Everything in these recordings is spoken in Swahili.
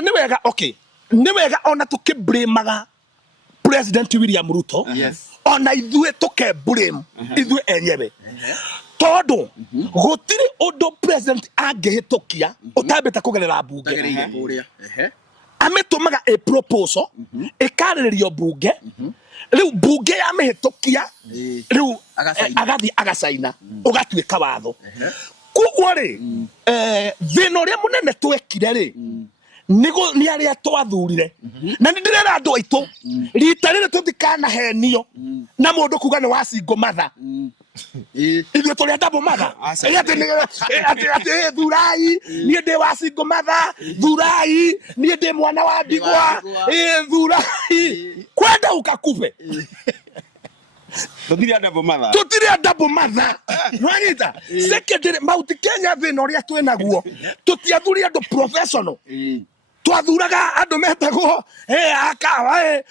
na nĩ wega okay nĩ wega ona tũkĩblamaga President William Ruto ona ithuĩ tũkeblame ithuĩ enyewe todo gũtirĩ ũndũ president angĩhĩtũkia ũtambĩte kũgerera bunge ametũmaga a proposal ĩkarĩrĩrio bunge rĩu bunge yamĩhĩtũkia rĩu agathi agacaina ũgatuĩka watho koguo rĩ thĩna ũrĩa mũnene twekire rĩ nĩ arĩa twathurire na nĩ ndĩrera andũ aitũ rita rĩrĩ tũtikanahenio na mũndũ kuga nĩ wa single mother ithuĩ tũrĩ double mother atĩ thurai niĩ ndĩ wa single mother thurai niĩ ndĩ mwana wa ndigwa thurai kwenda ukakupe Tutire double mother nwanyita secondary Mount Kenya thĩna ũrĩa twĩnaguo tũtiathuri andũ professional twathuraga andũ metagwo akawa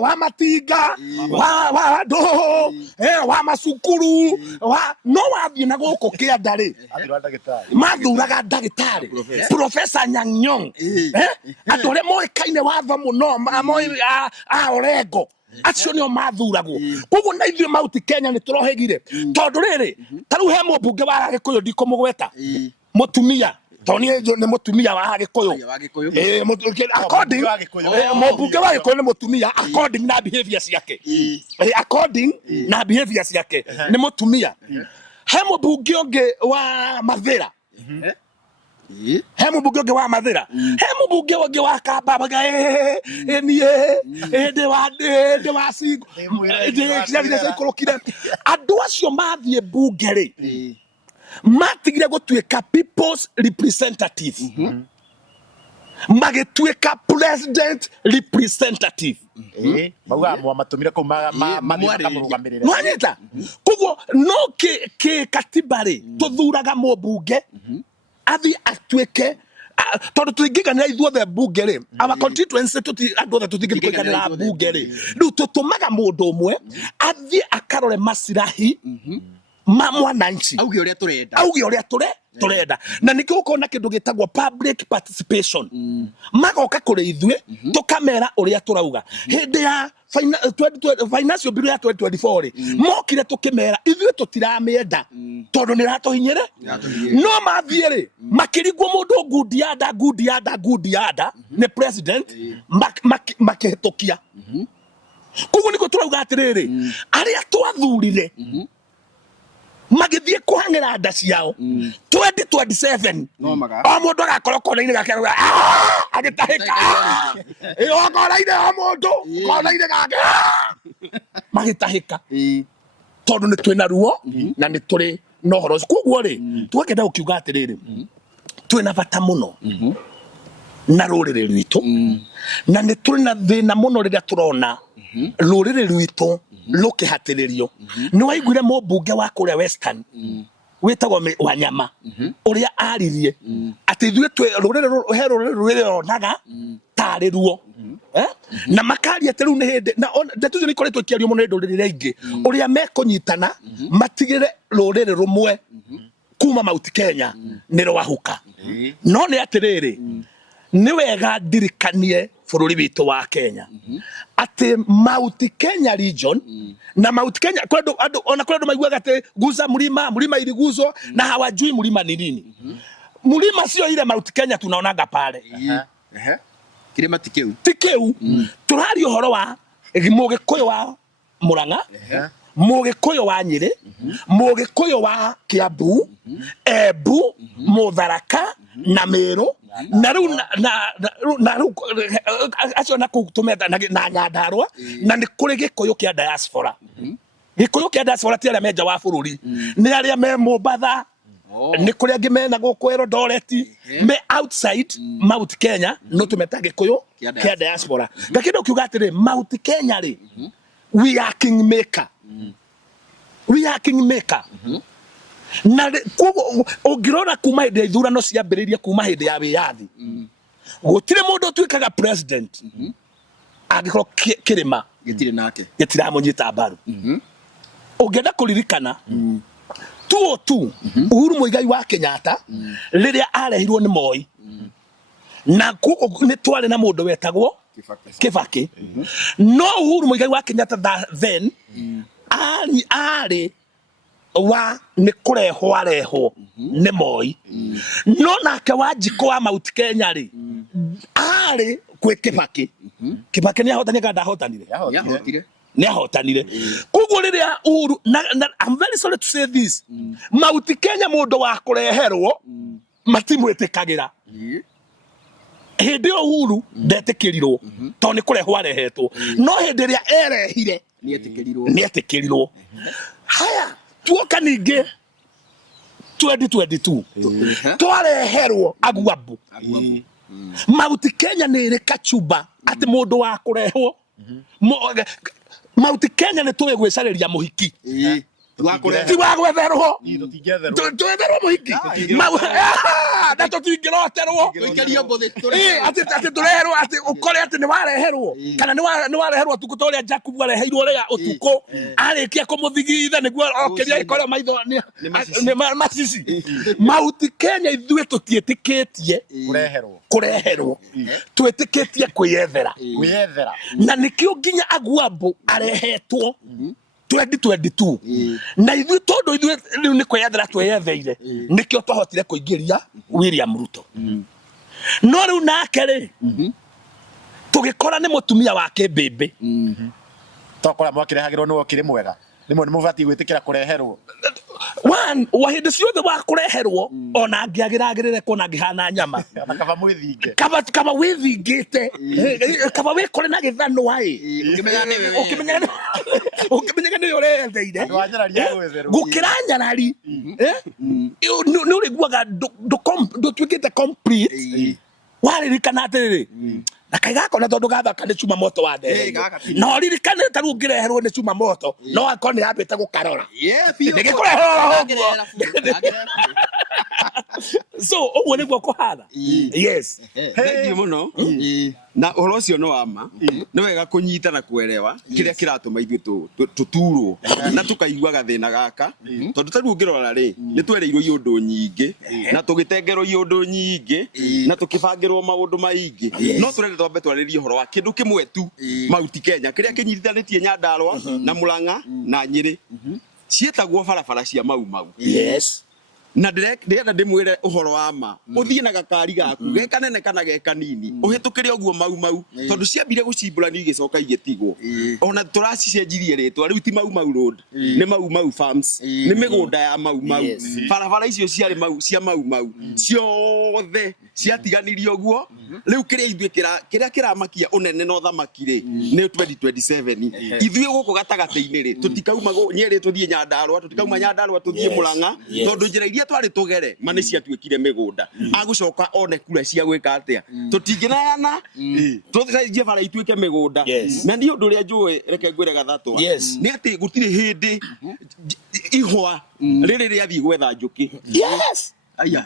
wa matinga wa ndo wa macukuru no wathiĩ na gũkũ kĩanda rĩ mathuraga ndagĩtarĩ Professor Anyang' Nyong'o andũ arĩa moĩkaine watho mũno a Orengo acio nĩo mathuragwo koguo na ithuĩ Mount Kenya nĩ tũrohegire tondũ rĩrĩ tarĩu he mũmbunge wa Gĩkũyũ ndikũmũgweta mũtumia Tony nĩ mũtumia wa Gĩkũyũ according mũmbunge wa Gĩkũyũ nĩ mũtumia according na behavior ciake according na behavior ciake nĩ mũtumia he mũmbunge ũngĩ wa Mathĩra he mũmbunge ũngĩ wa Mathĩra he mũmbunge ũngĩ wa Kambabaga ndĩ wa singo ndĩ ikorokire andũ acio mathiĩ bunge rĩ matigire gũtuĩka people's representative magĩtuĩka president representative mauga matumire ko makamũrũgamĩrĩra nwanyita koguo no katiba rĩ tũthuraga mũmbunge athi atuĩke tondũ tũingĩganĩra ithuothe bunge rĩ our constituency andũ othe tũtingĩkũiganĩra bunge rĩ rĩu tũtũmaga mũndũ ũmwe athi akarore macirahi ma mwananchi auge ũrĩa tũrenda na nĩkĩo ũkona kĩndũ gĩtagwo public participation magoka kũrĩ ithuĩ tũkamera ũrĩa tũrauga hĩndĩ ya financial bill ya 2024 rĩ mokire tũkĩmera ithuĩ tũtiramĩenda tondũ nĩ ratũhinyĩre no mathiĩ rĩ makĩringwo mũndũ ngudianda nĩ president makĩhĩtũkia koguo nĩkĩo tũrauga atĩrĩrĩ arĩa twathurire magithie kuhangera nda ciao 2027 o mũndũ agakorwo kona-inĩ gake agĩtahĩka kona-inĩ o mũndũ kona-inĩ gake magĩtahĩka tondũ nĩ twĩna ruo na nĩ tũrĩ na ũhoro ũcio koguo rĩ tũgakĩenda gũkiuga atĩrĩrĩ twĩna bata mũno na rũrĩrĩ rwitũ na nĩ tũrĩ na thĩna mũno rĩrĩa tũrona rũrĩrĩ rwitũ rũkĩhatĩrĩrio nĩ waiguire mũmbunge wa kũrĩa Western wĩtagwo Wanyama ũrĩa aririe atĩ ithuĩ rũrĩrĩ ronaga tarĩ ruo na makaria atĩ rĩu nĩ hĩndĩ na ndeto icio nĩ ikoretwo ikĩario mũno nĩ ndũrĩrĩ ingĩ ũrĩa mekũnyitana matigĩre rũrĩrĩ rũmwe kuma Mount Kenya nĩ rwahuka no nĩ atĩrĩrĩ nĩ wega ndirikanie bũrũri witũ wa Kenya atĩ Mount Kenya region na Mount Kenya ona kwenda maiguaga atĩ guza mlima iliguzwa na hawajui mlima ni nini mlima sio ile Mount Kenya tunaonaga pale kirima tikeu turari ũhoro wa Mũgĩkũyũ wa Murang'a Mũgĩkũyũ wa Nyĩrĩ Mũgĩkũyũ wa Kiambu Embu Mũtharaka na Meru na rĩu acio na kũtumeta na Nyandarua na nĩ kũrĩ Gĩkũyũ kĩa diaspora Gĩkũyũ kĩa diaspora ti arĩa menja wa bũrũri nĩ arĩa me Mombatha nĩ kũrĩ angĩ mena gũkũ Eldoret me outside Mount Kenya no tumeta Gĩkũyũ kĩa diaspora gakĩndũ kiuga atĩrĩ Mount Kenya rĩ we are king maker na ũngĩrora kuma hĩndĩ ya ithurano ciambĩrĩirie kuma hĩndĩ ya wĩyathi gũtirĩ mũndũ ũtuĩkaga president angĩkorwo kĩrĩma gĩtiramũnyita mbaru ũngĩenda kũririkana 202 Uhuru Muigai wa Kenyatta rĩrĩa arehirwo nĩ Moi na nĩ twarĩ na mũndũ wetagwo Kibaki no Uhuru Muigai wa Kenyatta then arĩ wa nĩ kũrehwo arehwo nĩ Moi no nake Wanjikũ wa Mount Kenya rĩ arĩ kwĩ Kibaki Kibaki nĩ ahotanire kana ndahotanire nĩ ahotanire koguo rĩrĩa Uhuru I'm very sorry to say this Mount Kenya mũndũ wa kũreherwo matimwĩtĩkagĩra hĩndĩ Uhuru ndetĩkĩrirwo tondũ nĩ kũrehwo arehetwo no hĩndĩ ĩrĩa erehire nĩetĩkĩrirwo haya tuoka ningĩ 2022 twareherwo Agwambu Mount Kenya nĩ ĩrĩ kachuba atĩ mũndũ wa kũrehwo Mount Kenya nĩ tũĩ gwĩcarĩria mũhiki ti wa gwetherwo twetherwo mũhiki na tũtingĩroterwo atĩ tũreherwo atĩ ũkore atĩ nĩ wareherwo kana nĩ wareherwo ũtukũ ta ũrĩa Jacob areheirwo ũrĩa ũtukũ arĩkia kũmũthigitha nĩguo okĩria ĩkore maitho nĩ macici Mount Kenya ithuĩ tũtiĩtĩkĩtie kũreherwo twĩtĩkĩtie kwĩyethera na nĩkĩo nginya Agwambu arehetwo 2022 na ithuĩ tondũ ithuĩ rĩu nĩ kwĩyethera twĩyetheire nĩkĩo twahotire kũingĩria William Ruto no rĩu nake rĩ tũgĩkora nĩ mũtumia wa kĩmbĩmbĩ tokora mwakĩrehagĩrwo nĩwe kĩrĩ mwega nĩmwe nĩ mũbatiĩ gwĩtĩkĩra kũreherwo wa hĩndĩ ciothe wa kũreherwo ona ngĩagĩragĩrĩre kuona ngĩhana nyama kaba mwĩthinge kaba wĩthingĩte kaba wĩkore na gĩthanwa ũkĩmenyaga nĩ ũretheire gũkĩra nyarari nĩ ũrĩguaga ndũtuĩkĩte complete waririkana atĩrĩrĩ na kai gako na tondu gathaka nĩ chuma moto wa ndege no ririkane taru ngĩreherwo nĩ chuma moto no akon nĩ yambĩte gũkarora so ũguo nĩguo kũhatha yes thengiũ mũno na ũhoro ũcio nĩ wama nĩ wega kũnyita na kuelewa kĩrĩa kĩratũma ithuĩ tũturwo na tũkaigua gathĩna gaka tondũ tarĩu ũngĩrora rĩ nĩ twereirwo iũndũ nyingĩ na tũgĩtengerwo iũndũ nyingĩ na tũkĩbangĩrwo maũndũ maingĩ no tũrenda twambe twarĩrie ũhoro wa kĩndũ kĩmwe tu Mount Kenya kĩrĩa kĩnyitithanĩtie Nyandarua na Murang'a na Nyĩrĩ ciĩtagwo barabara cia Mau yes na ndĩrenda ndĩmwĩre ũhoro wa ma ũthiĩ na gakari gaku gekanene kana gekanini ũhĩtũkĩre ũguo Mau tondũ ciambire gũcimbũranio igĩcoka igĩtigwo ona tũracicenjirie rĩtwa rĩu ti Mau road nĩ Mau farms nĩ mĩgũnda ya Mau barabara icio ciarĩ cia Mau ciothe ciatiganirio ũguo rĩu kĩrĩa kĩramakia ũnene na ũthamaki rĩ nĩ 2027 ithuĩ gũkũ gatagatĩ-inĩ rĩ tũtikauma Nyĩrĩ tũthiĩ Nyandarua tũtikauma Nyandarua tũthiĩ Murang'a tondũ njĩra iria twarĩ tũgere manĩ ciatuĩkire mĩgũnda agũcoka one kura cia gwĩka atĩa tũtingĩneana tũcenjie bara ituĩke mĩgũnda na nĩ ũndũ ũrĩa njũĩ reke ngwĩre Gathatwa nĩ atĩ gũtirĩ hĩndĩ ihwa rĩrĩ rĩathiĩ gwetha njũkĩ yes aya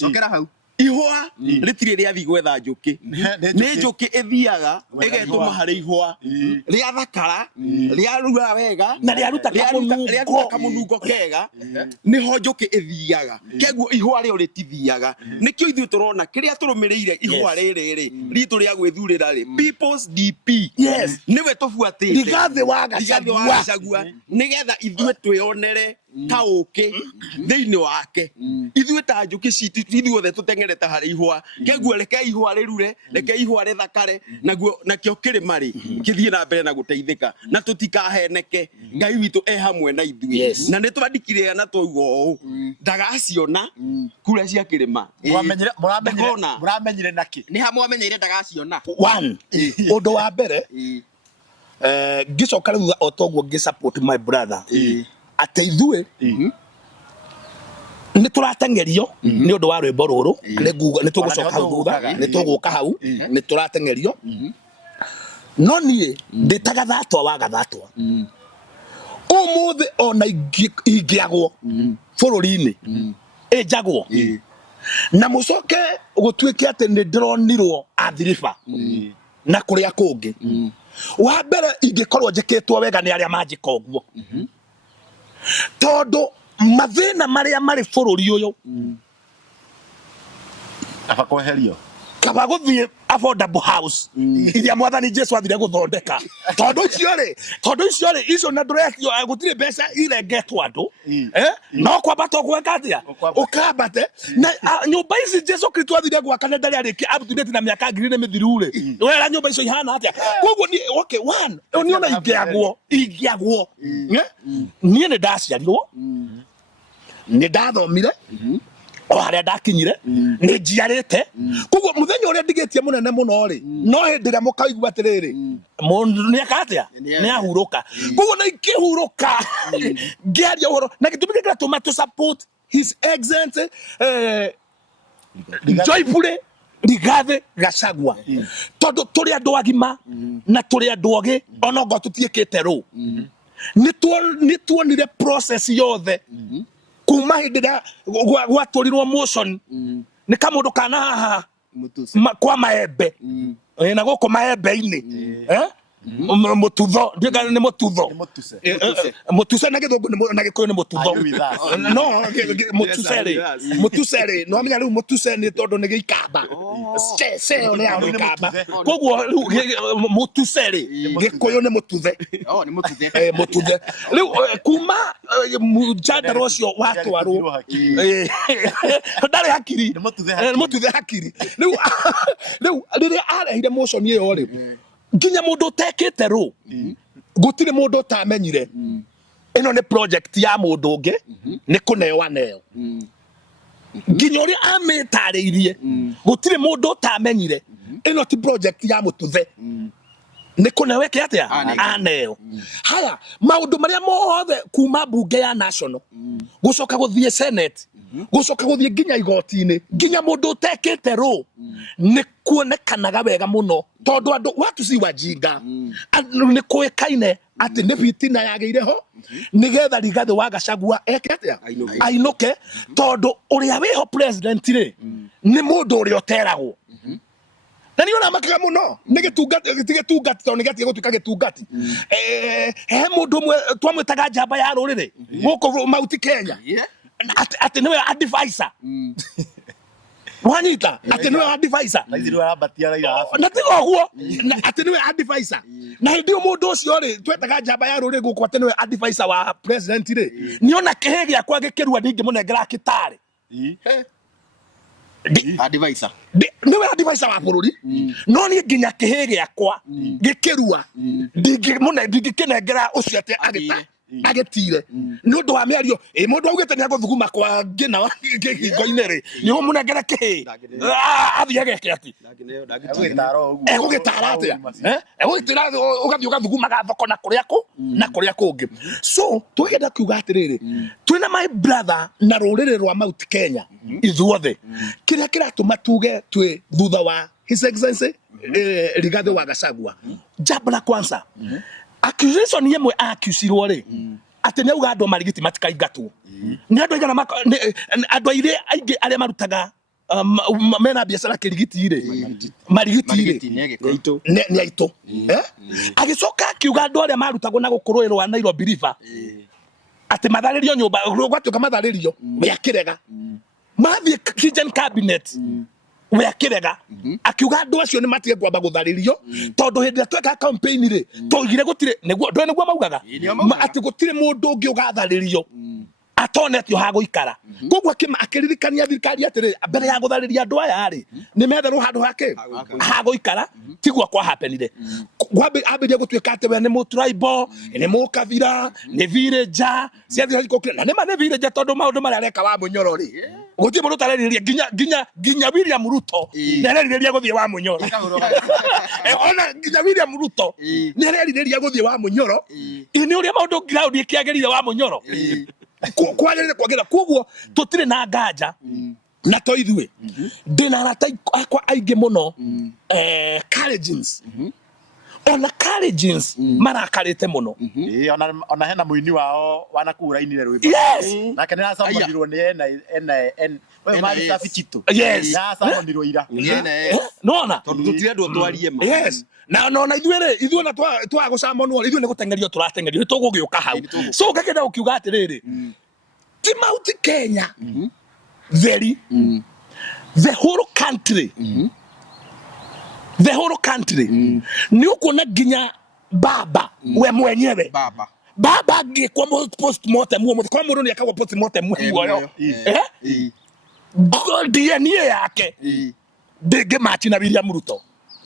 cokera hau ihwa rĩtirĩ rĩathiĩ gwetha njũkĩ nĩ njũkĩ ĩthiaga ĩgetũma harĩ ihwa rĩa thakara rĩa rura wega na rĩa kamũnungo kega nĩho njũkĩ ĩthiaga kĩguo ihwa rĩo rĩtithiaga nĩkĩo ithuĩ tũrona kĩrĩa tũrũmĩrĩire ihwa rĩrĩ ritũ rĩa gwĩthurĩra rĩ People's DP nĩwe tũbuatĩte Rigathĩ wa Gachagua nĩgetha ithuĩ twĩonere ta ũkĩ thĩinĩ wake ithuĩ ta njũkĩ citũ ithuothe tũtengerete harĩ ihwa kĩguo reke ihwa rĩrure reke ihwa rĩthakare nakĩo kĩrĩma rĩ kĩthiĩ na mbere na gũteithĩka na tũtikaheneke Ngai witũ hamwe na ithuĩ na nĩ twandĩkire na twaigua ũũ ndagaciona kura cia kĩrĩma mũramenyire nakĩ nĩ ha mwamenyeire ndagaciona one ũndũ wa mbere ngĩcoka rĩu o toguo ngĩ-support my brother atĩ ithuĩ nĩ tũratengerio nĩ ũndũ wa rwĩmbo rũrũ nĩ tũgũcoka hau thutha nĩ tũgũka hau nĩ tũratengerio no niĩ ndĩta Gathatwa wa Gathatwa ũmũthĩ ona ingĩagwo bũrũri-inĩ ĩnjagwo na mũcoke gũtuĩke atĩ nĩ ndĩronirwo athiriba na kũrĩa kũngĩ wa mbere ingĩkorwo njĩkĩtwo wega nĩ arĩa manjĩka ũguo tondũ mathĩna marĩa marĩ bũrũri ũyũ aba kweherio kaba guthie affordable house iria mwathani Jesu athire guthondeka tondu icio ri icio na ndũretio gũtirĩ mbeca irengetwo andũ no kwambata gweka atia ukambate na nyũmba ici Jesu Kristo athire gwaka na ndarĩ arĩkia up to date na mĩaka 2000 mĩthiru ri wera nyũmba icio ihana atia koguo ni okay one niona ingĩagwo niĩ nĩ ndaciarirwo nĩ ndathomire o haria ndakinyire ni njiarite koguo muthenya uria ndigetie munene muno ri no hindira mukaigua atiriri mundu ni akatia ni ahuruka koguo na ikihuruka ngiaria uhoro na gitumi gikira tuma to support his excellence joyfully Rigathi Gachagua tondu turi andu agima na turi andu ogi ona ngo tutiekete ru ni tuonire process yothe kuma hindira gwaturirwo motion ni kamundu kana haha kwa maembe na guko maembe-ini mututho ndiga ni mututho mutuse na githungu na gikuyu ni mututho no mutusere no amenya riu mutuse ni tondu ni gikamba se ni ya gikamba koguo mutusere gikuyu ni mututhe ni mututhe mututhe riu kuma mujadara ucio watwaru ndari hakiri ni mututhe hakiri riu riria arehire motion iyo ri nginya mundu tekete ru gutire mundu tamenyire ino ni project ya mundu ungi ni kuneo aneo nginya uria ametariirie gutire mundu tamenyire ino ti project ya mututhe ni kuneo eke atia aneo haya maundu maria mothe kuma bunge ya national gucoka guthie senate gucoka guthie nginya igoti-ini nginya mundu tekete ru ni kuonekanaga wega muno tondu andu watu si wajinga ni kuikaine ati ni fitina yageire ho nigetha Rigathi wa Gachagua eke atia ainuke tondu uria wiho president ri ni mundu uria oteragwo na niona makaga muno nigitungati tondu nigatige gutuika gitungati he mundu mwe twamwitaga njamba ya ruriri guku Mount Kenya ati niwe advisor Wanita ati niwe advisor na izirwa abatia raia na tigo guo ati niwe advisor na ndio mundu ucio ri twetaga njamba ya ruriri guku ati niwe advisor wa president ri niona kihe giakwa gikirua ningi munengera kitari advisor niwe advisor wa bururi no ni nginya kihe giakwa gikirua ndingikinengera ucio ati agitire ni undu wa miario mundu augite ni aguthuguma kwa ngina gigo-ini ri ni munengera kihi athia geke ati egugitara atia egugitira ugathie ugathugumaga thoko na kuria kungi so twigenda kiuga atiriri twina my brother na ruriri rwa Mount Kenya ithuothe kiria kiratuma tuge twi thutha wa his excellency Rigathi wa Gachagua jambo la kwanza accusation yemwe accusirwo ri ati ni uga andu marigiti matikaingatwo ni andu aigana andu aingĩ aria marutaga mena biashara kirigiti ri marigiti ri ni aito agicoka akiuga andu aria marutagwo na gukuruirwa Nairobi River ati matharirio nyumba gwatuka matharirio ya kirega mathie kitchen cabinet we akirega akiuga andu acio ni matige kwamba gutharirio tondu hindi ya tweka campaign ri tugire gutire niguo maugaga ati gutire mundu ungi ugatharirio atonetio ha guikara koguo akiririkania thirikari atiri mbere ya guthariria andu aya ri ni metherwo handu hake ha guikara tiguo kwa happenire ambirie gutwika ati we ni mutribal ni mukabira ni villager ciathi harikokire na ni mane villager tondu maundu maria areka wa Munyoro ri gutie mundu tareriria ginya William Ruto nereriria guthie wa Munyoro ona ginya William Ruto nereriria guthie wa Munyoro ini uria maundu ground ikiagerire wa Munyoro kwagerire koguo tutire na nganja na to ithue ndina arata akwa aingi muno Kalenjins ona Kalenjins marakarite muno ona hena muini wao wanakura-ini rwimbo nake nira samondirwo ni we mari safichito ya samondirwo ira nona tondu tutire andu twarie ma na ithuĩ na twa gucamonwo ithuĩ ni gutengerio turatengerio tugugiuka hau so ngakenda ukiuga atiriri ti Mount Kenya very the whole country ni ukuona ginya baba we mwenyewe baba angĩkwa post mortem kwa mũndũ nĩ akagwo post mortem muoyo DNA yake ndĩngĩmatch na William Ruto